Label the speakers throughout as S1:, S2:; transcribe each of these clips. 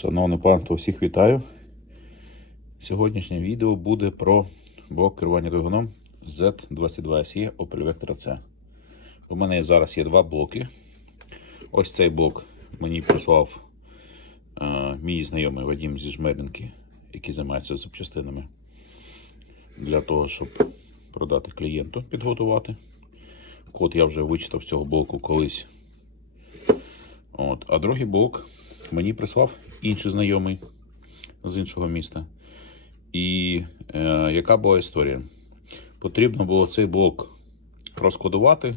S1: Шановне панство, всіх вітаю. Сьогоднішнє відео буде про блок керування двигуном Z22SE Opel Vectra C. У мене зараз є два блоки. Ось цей блок мені прислав е, мій знайомий Вадим зі Жмеринки, який займається запчастинами, для того, щоб продати клієнту, підготувати. Код я вже вичитав з цього блоку колись. От. А другий блок мені прислав інший знайомий з іншого міста. І е, яка була історія? Потрібно було цей блок розкодувати,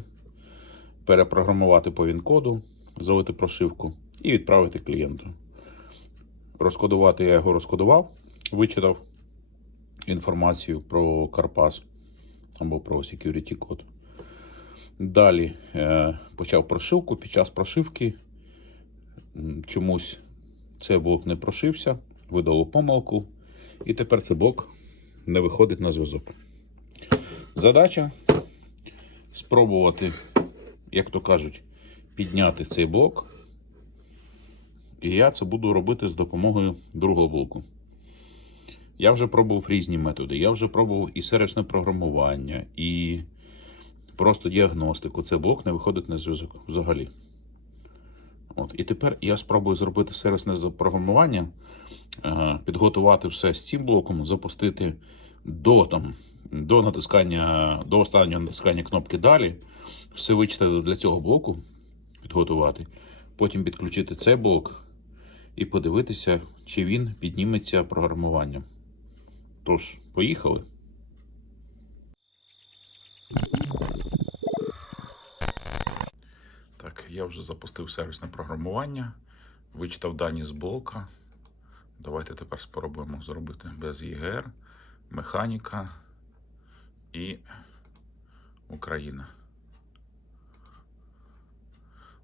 S1: перепрограмувати по він-коду, залити прошивку і відправити клієнту. Розкодувати я його розкодував, вичитав інформацію про Карпас або про security код. Далі е, почав прошивку. Під час прошивки чомусь цей блок не прошився, видало помилку, і тепер цей блок не виходить на зв'язок. Задача спробувати, як то кажуть, підняти цей блок. І я це буду робити з допомогою другого блоку. Я вже пробував різні методи. Я вже пробував і сервісне програмування, і просто діагностику. Цей блок не виходить на зв'язок взагалі. От. І тепер я спробую зробити сервісне запрограмування, е, підготувати все з цим блоком, запустити до, там, до натискання, до останнього натискання кнопки далі, все вичитати для цього блоку, підготувати, потім підключити цей блок і подивитися, чи він підніметься програмуванням. Тож, поїхали. Так, я вже запустив сервісне програмування, вичитав дані з блока. Давайте тепер спробуємо зробити без ЄГР, механіка і Україна.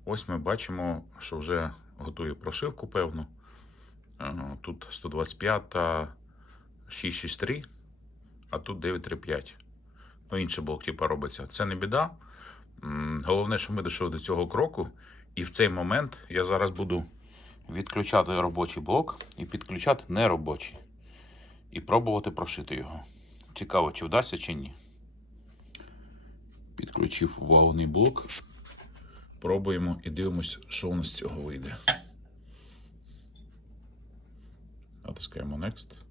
S1: Ось ми бачимо, що вже готує прошивку певну. Е, Тут 125 663, а тут 935. Ну, інший блок, типу, робиться. Це не біда. Головне, що ми дійшли до цього кроку. І в цей момент я зараз буду відключати робочий блок і підключати неробочий. І пробувати прошити його. Цікаво, чи вдасться, чи ні. Підключив валний блок. Пробуємо і дивимось, що у нас з цього вийде. Натискаємо Next.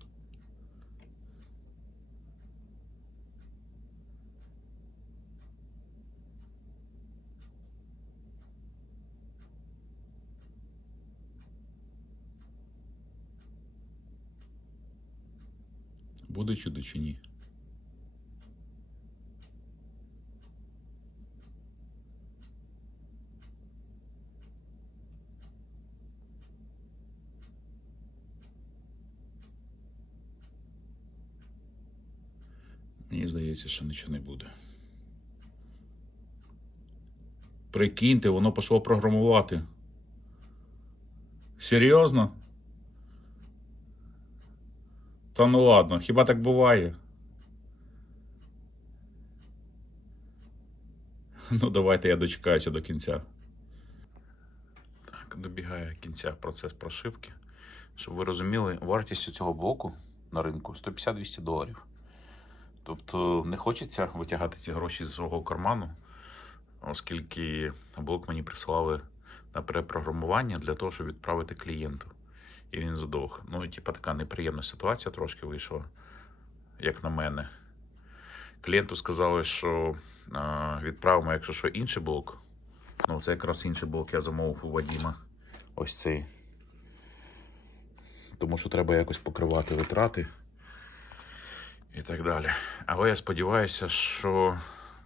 S1: Буде чудо чи ні? Мені здається, що нічого не буде. Прикиньте, воно пішло програмувати. Серйозно? Та ну ладно, хіба так буває? Ну, давайте я дочекаюся до кінця. Так, добігає кінця процес прошивки. Щоб ви розуміли, вартість цього блоку на ринку 150-200 доларів. Тобто не хочеться витягати ці гроші з свого карману, оскільки блок мені прислали на перепрограмування для того, щоб відправити клієнту. І він здох. Ну, і типа така неприємна ситуація трошки вийшла, як на мене. Клієнту сказали, що відправимо, якщо що, інший блок. Ну, це якраз інший блок я замовив у Вадіма. Ось цей. Тому що треба якось покривати витрати і так далі. Але я сподіваюся, що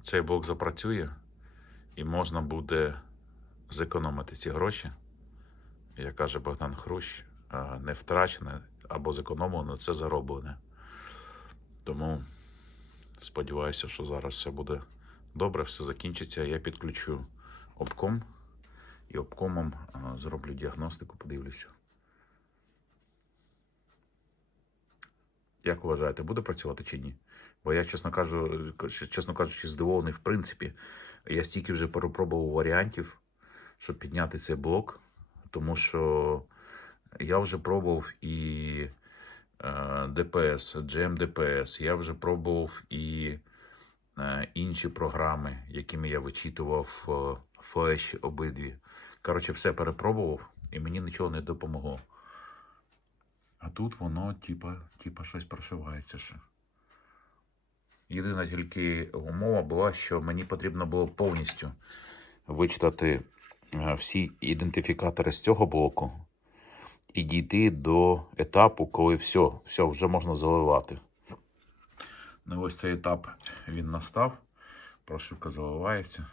S1: цей блок запрацює і можна буде зекономити ці гроші. Як каже Богдан Хрущ, не втрачене або зекономлене, це зароблене. Тому сподіваюся, що зараз все буде добре, все закінчиться. Я підключу обком і обкомом е, зроблю діагностику, подивлюся. Як вважаєте, буде працювати чи ні? Бо я, чесно кажу, чесно кажучи, здивований в принципі. Я стільки вже перепробував варіантів, щоб підняти цей блок, тому що Я вже пробував і е, ДПС, GM ДПС, я вже пробував і е, інші програми, якими я вичитував е, флеш обидві. Коротше, все перепробував, і мені нічого не допомогло. А тут воно, типа, типа щось прошивається ще. Єдина тільки умова була, що мені потрібно було повністю вичитати всі ідентифікатори з цього блоку і дійти до етапу, коли все, все вже можна заливати. Ну, ось цей етап він настав. Прошивка заливається.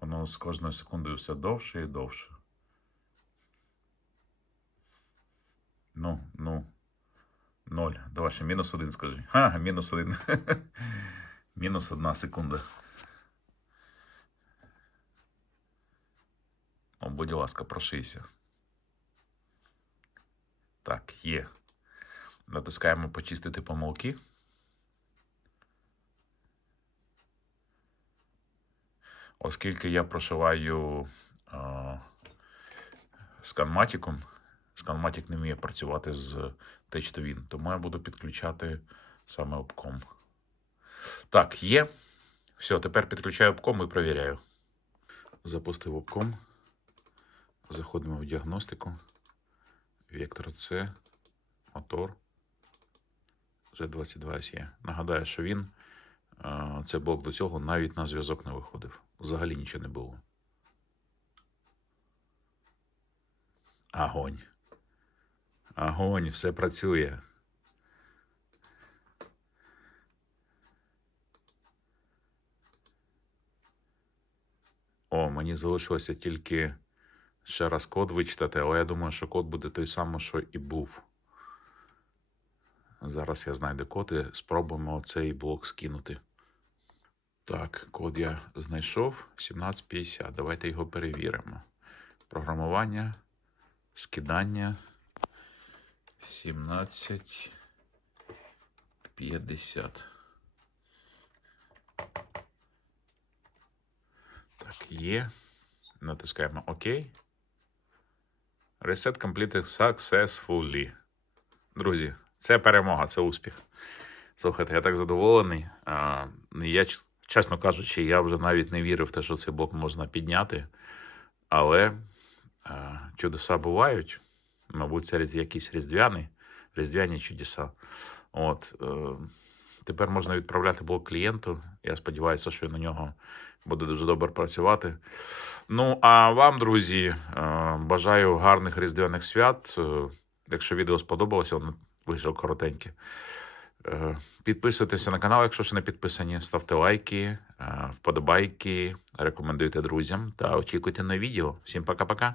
S1: Воно з кожною секундою все довше і довше. Ну, ну. Ноль. Давай ще мінус один скажи. Ха, мінус один. мінус одна секунда. Будь ласка, прошийся. Так, є. Натискаємо почистити помилки. Оскільки я прошиваю а, сканматіком, сканматік не вміє працювати з T4Win, тому я буду підключати саме обком. Так, є. Все, тепер підключаю обком і перевіряю. Запустив обком. Заходимо в діагностику. Вектор C, мотор. G22 SE. Нагадаю, що він, е, цей блок до цього, навіть на зв'язок не виходив. Взагалі нічого не було. Агонь. Агонь, все працює. О, мені залишилося тільки ще раз код вичитати, але я думаю, що код буде той самий, що і був. Зараз я знайду код і спробуємо цей блок скинути. Так, код я знайшов 1750. Давайте його перевіримо. Програмування, скидання 1750. Так, є. Натискаємо ОК. Reset completed successfully. Друзі, це перемога, це успіх. Слухайте, я так задоволений. Я, чесно кажучи, я вже навіть не вірив в те, що цей блок можна підняти. Але чудеса бувають. Мабуть, це якісь різдвяні, різдвяні чудеса. От, е, тепер можна відправляти блок клієнту. Я сподіваюся, що на нього буде дуже добре працювати. Ну, а вам, друзі, е, бажаю гарних різдвяних свят. Е, Якщо відео сподобалося, воно вийшло коротеньке. Е, Підписуйтеся на канал, якщо ще не підписані, ставте лайки, вподобайки, рекомендуйте друзям та очікуйте на відео. Всім пока-пока.